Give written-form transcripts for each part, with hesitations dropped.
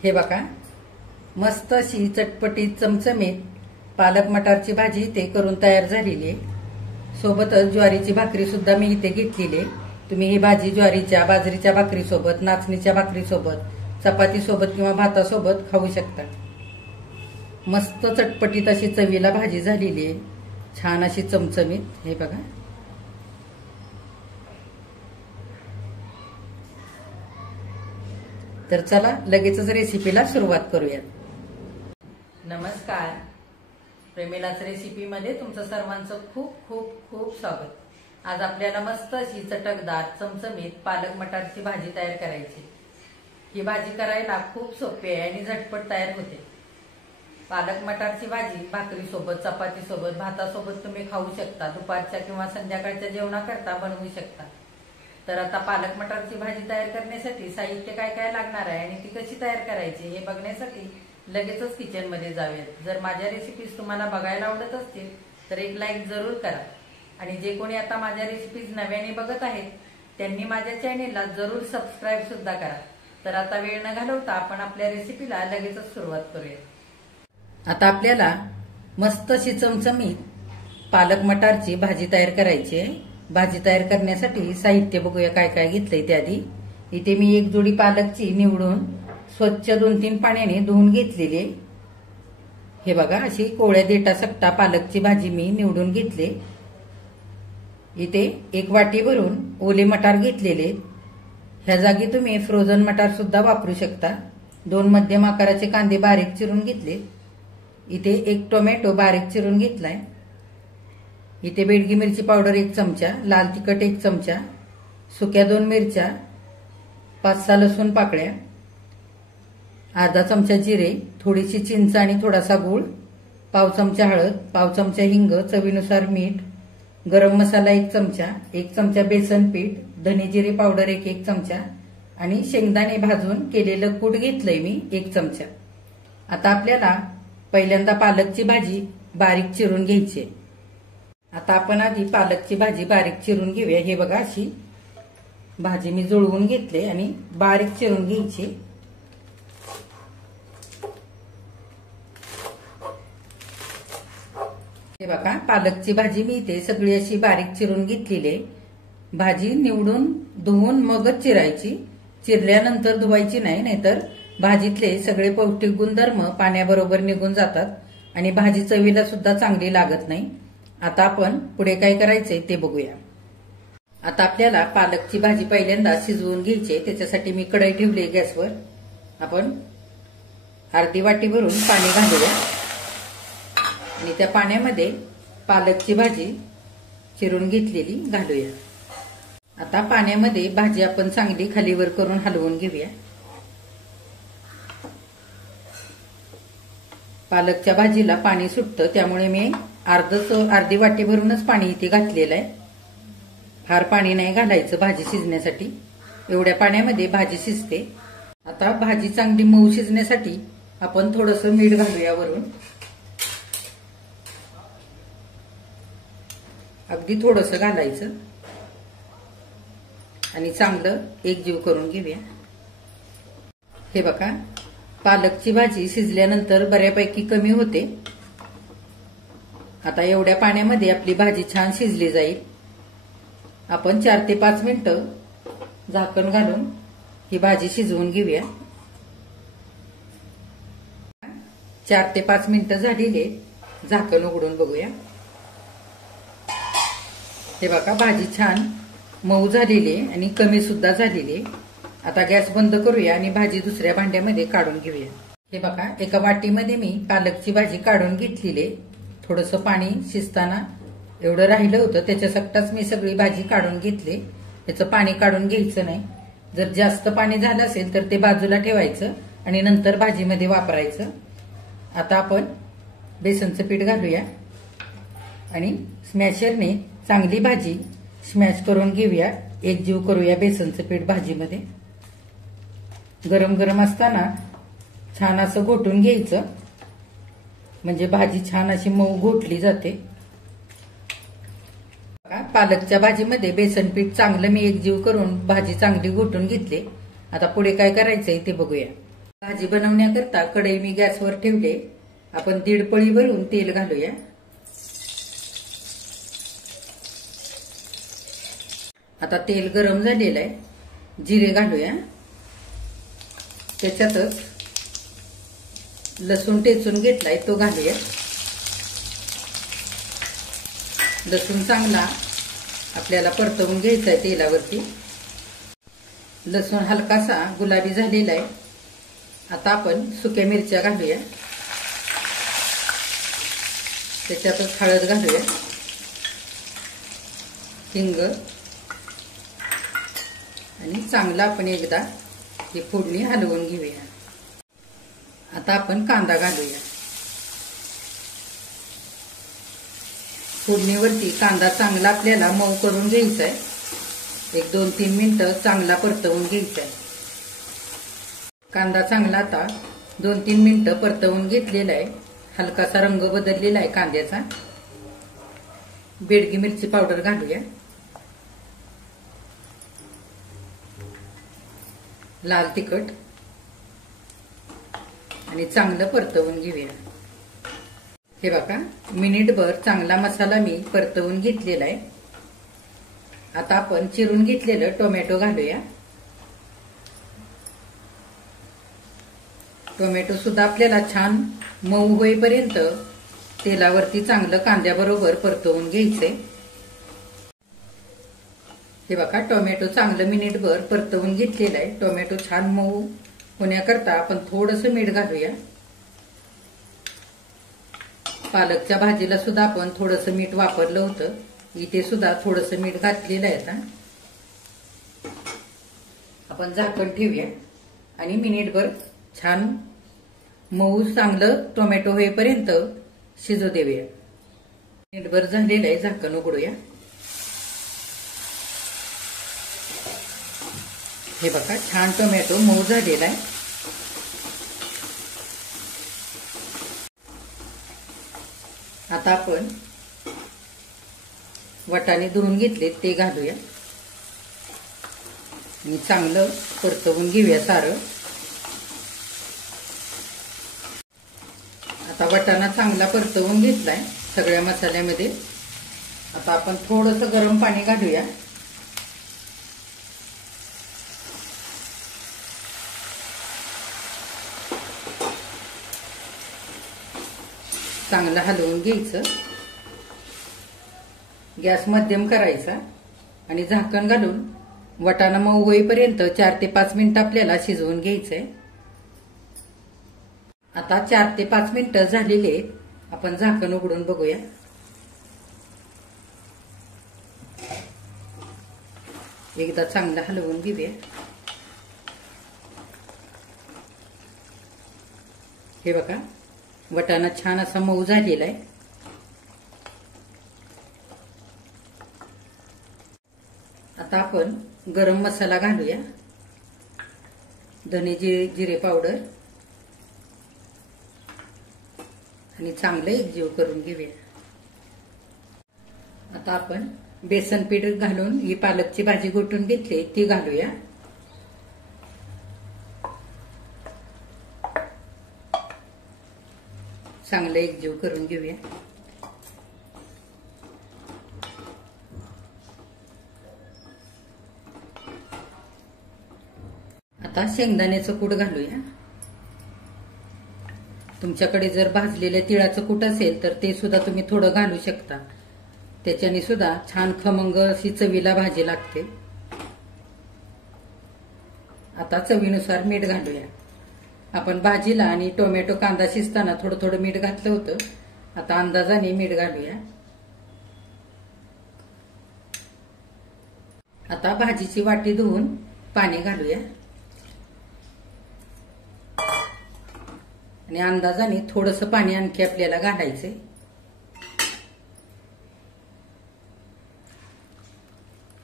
हे बघा, मस्त अशी चटपटीत चमचमीत पालक मटारची भाजी इथे करून तयार झालेली आहे। सोबतच ज्वारीची भाकरी सुद्धा मी इथे घेतलेली आहे। तुम्ही ही भाजी ज्वारीच्या, बाजरीच्या भाकरीसोबत, नाचणीच्या भाकरीसोबत, चपातीसोबत किंवा भातासोबत खाऊ शकता। मस्त चटपटीत अशी चवीला भाजी झालेली आहे, छान अशी चमचमीत। हे बघा, तर चला लगेचच रेसिपीला सुरुवात करूयात। नमस्कार, प्रेमिलाच रेसिपी मध्ये तुमचं सर्वांचं खूप खूप खूप स्वागत। आज आपल्याला मस्त अशी चटकदार चमचमीत पालक मटारची भाजी तयार करायची। ही भाजी करायला खूप सोपी आहे आणि झटपट तयार होते। पालक मटारची भाजी भाकरी सोबत, चपाती सोबत, भातासोबत तुम्ही खाऊ शकता। दुपारच्या किंवा संध्याकाळच्या जेवणाकरता बनवू शकता। तर आता पालक मटारची भाजी तयार करण्यासाठी साहित्य काय काय लागणार आहे आणि ती कशी तयार करायची हे बघण्यासाठी लगेचच किचन मध्ये जाऊयात। जर माझ्या रेसिपीज तुम्हाला बघायला आवडत असतील तर एक लाईक जरूर करा आणि जे कोणी आता माझ्या रेसिपीज नव्याने बघत आहेत त्यांनी माझ्या चॅनेलला जरूर सबस्क्राईब सुद्धा करा। तर आता वेळ न घालवता आपण आपल्या रेसिपीला लगेचच सुरुवात करूया। आता आपल्याला मस्त अशी चमचमीत पालक मटारची भाजी तयार करायची आहे। भाजी तयार करण्यासाठी साहित्य बघूया काय काय घेतलंय त्याआधी। इथे मी एक जोडी पालकची निवडून स्वच्छ 2-3 पाण्याने धुवून घेतलेली आहे। हे बघा, अशी कोवळ्या देठासकटा पालकची भाजी मी निवडून घेतली। इथे 1 वाटी भरून ओले मटार घेतलेले। ह्या जागी तुम्ही फ्रोझन मटार सुद्धा वापरू शकता। 2 मध्यम आकाराचे कांदे बारीक चिरून घेतले। इथे 1 टोमॅटो बारीक चिरून घेतलाय। इथे बेडगी मिरची पावडर 1 चमचा, लाल तिखट 1 चमचा, सुक्या 2 मिरच्या, 5-6 लसूण पाकळ्या, अर्धा चमचा जिरे, थोडीशी चिंच आणि थोडासा गूळ, पाव चमचा हळद, पाव चमचा हिंग, चवीनुसार मीठ, गरम मसाला 1 चमचा, 1 चमचा बेसन पीठ, धने जिरे पावडर 1 चमचा आणि शेंगदाणे भाजून केलेलं कूट घेतलंय मी 1 चमचा। आता आपल्याला पहिल्यांदा पालकची भाजी बारीक चिरून घ्यायची। आता आपण आधी पालकची भाजी बारीक चिरून घेऊया। हे बघा, अशी भाजी मी जुळवून घेतली आणि बारीक चिरून घ्यायची। हे बघा, पालकची भाजी मी इथे सगळी अशी बारीक चिरून घेतलेली आहे। भाजी निवडून धुवून मगच चिरायची, चिरल्यानंतर धुवायची नाही, नाहीतर भाजीतले सगळे पौष्टिक गुणधर्म पाण्याबरोबर निघून जातात आणि भाजी चवीला सुद्धा चांगली लागत नाही। आता आपण पुढे काय करायचंय ते बघूया। आता आपल्याला पालकची भाजी पहिल्यांदा शिजवून घ्यायची। त्याच्यासाठी मी कढई ठेवली गॅसवर। आपण अर्धी वाटी भरून पाणी घालूया आणि त्या पाण्यामध्ये पालकची भाजी चिरून घेतलेली घालूया। आता पाण्यामध्ये भाजी आपण चांगली खालीवर करून हलवून घेऊया। पालकच्या भाजीला पाणी सुटतं, त्यामुळे मी अर्धी वाटी भरूनच पाणी इथे घातलेलं आहे। फार पाणी नाही घालायचं भाजी शिजण्यासाठी, एवढ्या पाण्यामध्ये भाजी शिजते। आता भाजी चांगली मऊ शिजण्यासाठी आपण थोडंसं मीठ घालूया वरून, अगदी थोडंसं घालायचं आणि चांगलं एकजीव करून घेऊया। हे बघा, पालकची भाजी शिजल्यानंतर बऱ्यापैकी कमी होते। आता एवढ्या पाण्यामध्ये आपली भाजी छान शिजली जाईल। आपण 4 ते 5 मिनिटं झाकण घालून ही भाजी शिजवून घेऊया। 4 ते 5 मिनिटं झालेले, झाकण उघडून बघूया। हे बघा, भाजी छान मऊ झालेली आणि कमी सुद्धा झालेली। आता गॅस बंद करूया आणि भाजी दुसऱ्या भांड्यामध्ये काढून घेऊया। हे बघा, एका वाटीमध्ये मी पालकची भाजी काढून घेतलेली। थोडंसं पाणी शिजताना एवढं राहिलं होतं, त्याच्यासकटाच मी सगळी भाजी काढून घेतली। त्याचं पाणी काढून घ्यायचं नाही। जर जास्त पाणी झालं असेल तर ते बाजूला ठेवायचं आणि नंतर भाजीमध्ये वापरायचं। आता आपण बेसनचं पीठ घालूया आणि स्मॅशरने चांगली भाजी स्मॅश करून घेऊया। एकजीव करूया बेसनचं पीठ भाजीमध्ये। गरम गरम असताना छान असं घोटून घ्यायचं, म्हणजे भाजी छान अशी मऊ घोटली जाते। पालकच्या भाजीमध्ये बेसन पीठ चांगलं मी एकजीव करून भाजी चांगली घोटून घेतली। आता पुढे काय करायचंय ते बघूया। भाजी बनवण्याकरता कढई मी गॅसवर ठेवले. आपण 1.5 पळी भरून तेल घालूया. आता तेल गरम झालेलं आहे. जिरे घालूया. त्याच्यातच लसूण टेचून घेतलाय तो घालूया. लसूण चांगला आपल्याला परतवून घ्यायचा आहे तेलावरती. लसूण हलकासा गुलाबी झालेला आहे. आता आपण सुक्या मिरच्या घालूया. त्याच्यातच हळद घालूया. हिंग आणि चांगला आपण एकदा ही फोडणी हलवून घेऊया. आता आपण कांदा घालूया. फोडणीवरती कांदा चांगला आपल्याला मऊ करून घ्यायचा आहे. 1-2-3 मिनिटं चांगला परतवून घ्यायचा आहे. कांदा चांगला आता 2-3 मिनिटं परतवून घेतलेला आहे. हलकासा रंग बदललेला आहे कांद्याचा. बेडगी मिरची पावडर घालूया. लाल तिखट आणि चांगलं परतवून घेऊया. हे बघा, मिनिटभर चांगला मसाला मी परतवून घेतलेला आहे. आता आपण चिरून घेतलेलं टोमॅटो घालूया. टोमॅटो सुद्धा आपल्याला छान मऊ होईपर्यंत तेलावरती चांगलं कांद्याबरोबर परतवून घ्यायचंय. हे बघा, टोमॅटो चांगलं मिनिटभर परतवून घेतलेलं आहे. टोमॅटो छान मऊ होण्याकरता आपण थोडंसं मीठ घालूया. पालकच्या भाजीला सुद्धा आपण थोडंसं मीठ वापरलं होतं. इथे सुद्धा थोडंसं मीठ घातलेलं आहे. आता आपण झाकण ठेवूया आणि मिनिटभर छान मऊ चांगलं टोमॅटो होईपर्यंत शिजू देऊया. मिनिटभर झालेलं आहे. झाकण उघडूया. हे बघा, छान टोमॅटो मऊ झालेला आहे. आता आपण वाटाणे धुवून घेतले ते घालूया आणि चांगलं परतवून घेऊया सारं. आता वाटाणा चांगला परतवून घेतलाय सगळ्या मसाल्यामध्ये. आता आपण थोडंसं गरम पाणी घालूया. चांगलं हलवून घ्यायचं. गॅस मध्यम करायचा आणि झाकण घालून वाटाणा मऊ होईपर्यंत 4 ते 5 मिनिटं आपल्याला शिजवून घ्यायचंय. आता 4 ते 5 मिनिटं झालेले. आपण झाकण उघडून बघूया. एकदा चांगलं हलवून घेऊया. हे बघा, वाटाणा छान असा मऊ झालेला आहे. आता आपण गरम मसाला घालूया. धने जिरे पावडर आणि चांगलं एकजीव करून घेऊया. आता आपण बेसन पीठ घालून ही पालकची भाजी घोटून घेतली ती घालूया. चांगलं एकजीव करून घेऊया. आता शेंगदाण्याचं कूट घालूया. तुमच्याकडे जर भाजलेल्या तिळाचं कूट असेल तर ते सुद्धा तुम्ही थोडं घालू शकता. त्याच्याने सुद्धा छान खमंग अशी चवीला भाजी लागते. आता चवीनुसार मीठ घालूया. आपण भाजीला आणि टोमॅटो कांदा शिजताना थोडं थोडं मीठ घातलं होतं. आता अंदाजाने मीठ घालूया. आता भाजीची वाटी धुवून पाणी घालूया आणि अंदाजाने थोडंसं पाणी आणखी आपल्याला घालायचंय.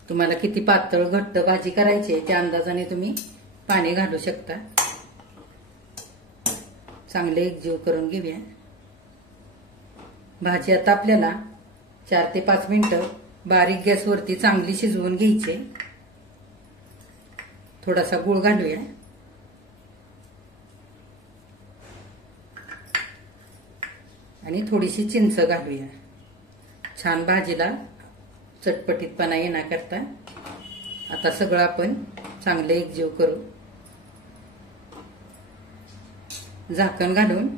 तुम्हाला किती पातळ घट्ट भाजी करायची आहे त्या अंदाजाने तुम्ही पाणी घालू शकता. चांगले एकजीव करून घेऊया. भाजी आता आपल्याला 4 ते 5 मिनिटं बारीक गॅसवरती चांगली शिजवून घ्यायची. थोडासा गूळ घालूया. आणि थोडीशी चिंच घालूया. छान भाजीला चटपटीतपणा येण्याकरता आता सगळं आपण चांगलं एकजीव करू. झाकण घालून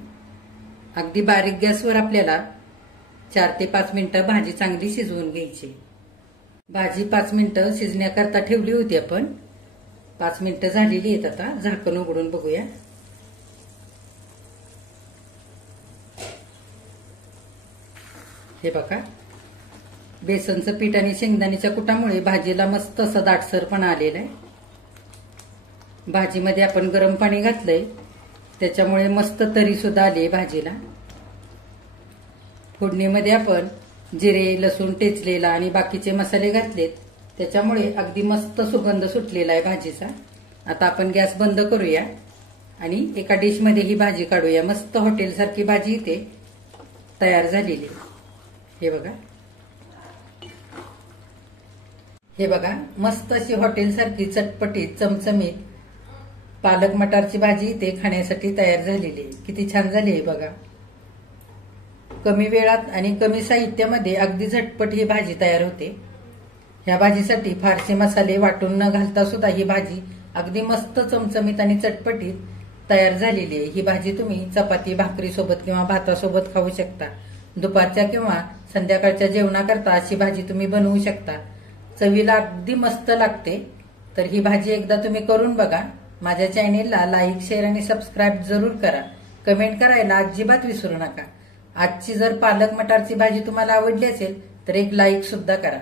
अगदी बारीक गॅसवर आपल्याला 4 ते 5 मिनिटं भाजी चांगली शिजवून घ्यायची. भाजी 5 मिनिटं शिजण्याकरता ठेवली होती आपण. 5 मिनिटं झालेली आहेत. आता झाकण उघडून बघूया. हे बघा, बेसनचं पीठ आणि शेंगदाण्याच्या कुटामुळे भाजीला मस्त असं दाटसरपणा आलेला आहे. भाजीमध्ये आपण गरम पाणी घातलंय त्याच्यामुळे मस्त तरी सुद्धा आली भाजीला. फोडणीमध्ये आपण जिरे, लसूण टेचलेला आणि बाकीचे मसाले घातलेत त्याच्यामुळे अगदी मस्त सुगंध सुटलेला आहे भाजीचा. आता आपण गॅस बंद करूया आणि एका डिशमध्ये ही भाजी काढूया. मस्त हॉटेलसारखी भाजी इथे तयार झालेली. हे बघा, हे बघा, मस्त अशी हॉटेलसारखी चटपटीत चमचमीत पालक मटारची भाजी इथे खाण्यासाठी तयार झालेली आहे. किती छान झाली आहे बघा. कमी वेळात आणि कमी साहित्यामध्ये अगदी झटपट ही भाजी तयार होते. ह्या भाजीसाठी फारसे मसाले वाटून न घालता सुद्धा ही भाजी अगदी मस्त चमचमीत आणि चटपटीत तयार झालेली आहे. ही भाजी तुम्ही चपाती भाकरी सोबत किंवा भातासोबत खाऊ शकता. दुपारच्या किंवा संध्याकाळच्या जेवणाकरता अशी भाजी तुम्ही बनवू शकता. चवीला अगदी मस्त लागते. तर ही भाजी एकदा तुम्ही करून बघा. माझ्या चॅनेलला लाईक, शेअर आणि सबस्क्राईब जरूर करा. कमेंट करायला अजिबात विसरू नका. आजची जर पालक मटारची भाजी तुम्हाला आवडली असेल तर एक लाईक सुद्धा करा.